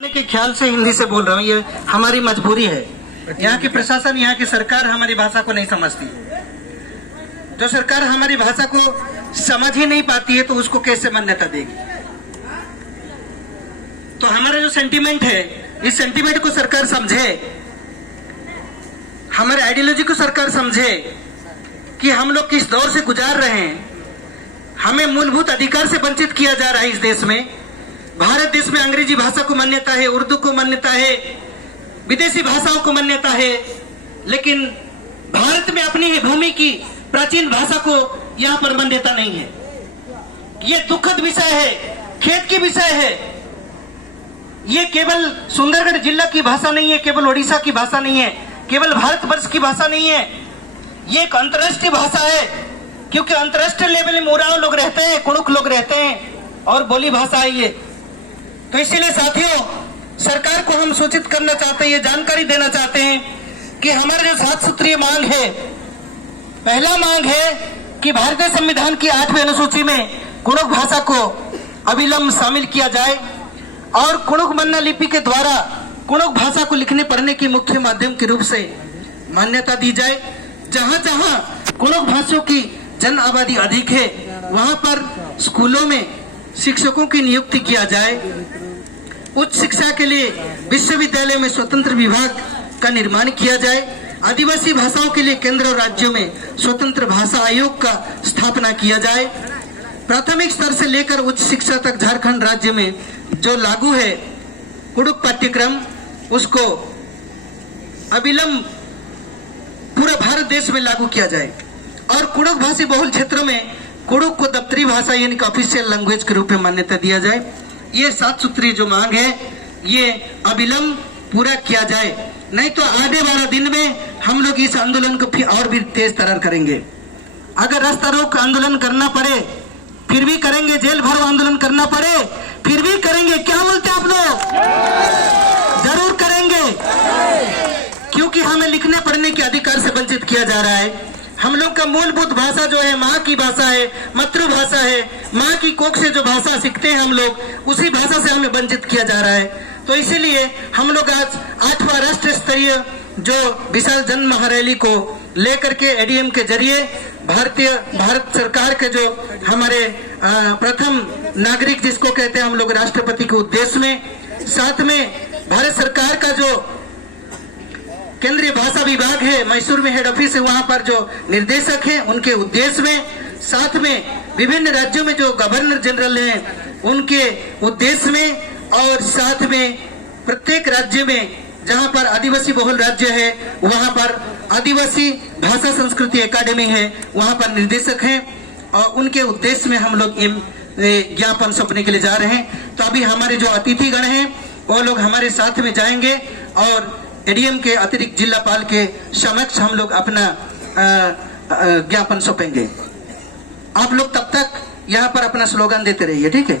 के ख्याल से हिंदी से बोल रहा हूँ, ये हमारी मजबूरी है। यहाँ की प्रशासन, यहाँ की सरकार हमारी भाषा को नहीं समझती। जो सरकार हमारी भाषा को समझ ही नहीं पाती है तो उसको कैसे मान्यता देगी। तो हमारा जो सेंटीमेंट है, इस सेंटीमेंट को सरकार समझे, हमारे आइडियोलॉजी को सरकार समझे कि हम लोग किस दौर से गुजार रहे हैं। हमें मूलभूत अधिकार से वंचित किया जा रहा है। इस देश में, भारत देश में अंग्रेजी भाषा को मान्यता है, उर्दू को मान्यता है, विदेशी भाषाओं को मान्यता है, लेकिन भारत में अपनी ही भूमि की प्राचीन भाषा को यहाँ पर मान्यता नहीं है। ये दुखद विषय है, खेद की विषय है। ये केवल सुंदरगढ़ जिला की भाषा नहीं है, केवल ओडिशा की भाषा नहीं है, केवल भारतवर्ष की भाषा नहीं है। ये एक अंतर्राष्ट्रीय भाषा है, क्योंकि अंतर्राष्ट्रीय लेवल में उरांव लोग रहते हैं, कुड़ुक लोग रहते हैं और बोली भाषा है ये। तो इसीलिए साथियों, सरकार को हम सूचित करना चाहते हैं, ये जानकारी देना चाहते हैं कि हमारे जो 7 सूत्रीय मांग है, पहला मांग है कि भारतीय संविधान की 8वीं अनुसूची में कुड़ुक भाषा को अविलंब शामिल किया जाए और कुड़ुक मन्ना लिपि के द्वारा कुड़ुक भाषा को लिखने पढ़ने के मुख्य माध्यम के रूप से मान्यता दी जाए। जहां जहां कुड़ुक भाषियों की जन आबादी अधिक है, वहां पर स्कूलों में शिक्षकों की नियुक्ति किया जाए। उच्च शिक्षा के लिए विश्वविद्यालय में स्वतंत्र विभाग का निर्माण किया जाए। आदिवासी भाषाओं के लिए केंद्र और राज्यों में स्वतंत्र भाषा आयोग का स्थापना किया जाए। प्राथमिक स्तर से लेकर उच्च शिक्षा तक झारखंड राज्य में जो लागू है कुड़ुक पाठ्यक्रम, उसको अविलंब पूरा भारत देश में लागू किया जाए और कुड़ुक भाषी बहुल क्षेत्रों में कुड़ुक को दफ्तरी भाषा यानी कि ऑफिशियल लैंग्वेज के रूप में मान्यता दिया जाए। ये 7 सूत्रीय जो मांग है, ये अविलंब पूरा किया जाए, नहीं तो आधे 12 दिन में हम लोग इस आंदोलन को फिर और भी तेज तरार करेंगे। अगर रास्ता रोक आंदोलन करना पड़े फिर भी करेंगे, जेल भरो आंदोलन करना पड़े फिर भी करेंगे। क्या बोलते आप लोग? जरूर करेंगे, क्योंकि हमें लिखने पढ़ने के अधिकार से वंचित किया जा रहा है। हम लोग का मूलभूत भाषा जो है, माँ की भाषा है, मातृभाषा है, माँ की कोख से जो भाषा सीखते हैं हम लोग, उसी भाषा से हमें वंचित किया जा रहा है। तो इसीलिए हम लोग आज 8वां राष्ट्रीय स्तरीय जो विशाल जन महारैली को लेकर के एडीएम के जरिए भारत सरकार के जो हमारे प्रथम नागरिक जिसको कहते हैं हम लोग राष्ट्रपति के उद्देश्य में, साथ में भारत सरकार का जो केंद्रीय भाषा विभाग है, मैसूर में हेड ऑफिस है, वहां पर जो निर्देशक हैं उनके उद्देश्य में, साथ में विभिन्न राज्यों में जो गवर्नर जनरल हैं उनके उद्देश्य में, और साथ में प्रत्येक राज्य में जहां पर आदिवासी बहुल राज्य है वहां पर आदिवासी भाषा संस्कृति एकेडमी है, वहां पर निर्देशक हैं और उनके उद्देश्य में हम लोग ज्ञापन सौंपने के लिए जा रहे हैं। तो अभी हमारे जो अतिथिगण हैं वो लोग हमारे साथ में जाएंगे और एडीएम के अतिरिक्त जिलापाल के समक्ष हम लोग अपना ज्ञापन सौंपेंगे। आप लोग तब तक यहाँ पर अपना स्लोगन देते रहिए, ठीक है?